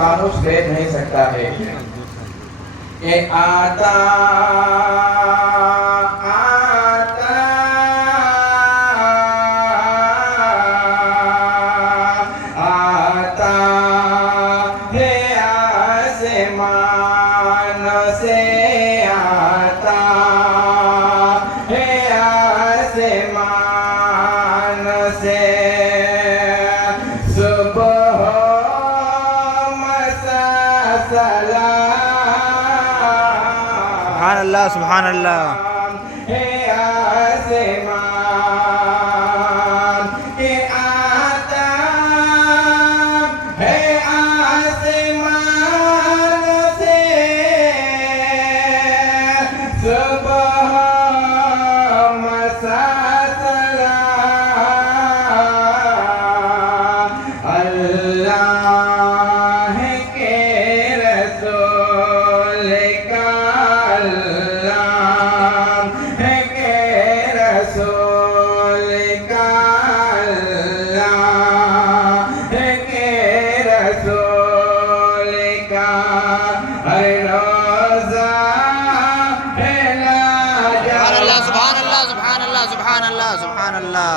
मानुष भेद नहीं सकता है। ये आता आता आता है आसमान से आता है आसमान से सुबह सुभान अल्लाह सुभान अल्लाह। हे आसमान के आता है आसमान से सुबह मसा अल्लाह के रसूल का अल्लाह के रसूल का अल्लाह के रसूल का हर रोज़ा है सुभान अल्लाह सुभान अल्लाह सुभान अल्लाह सुभान अल्लाह सुभान अल्लाह।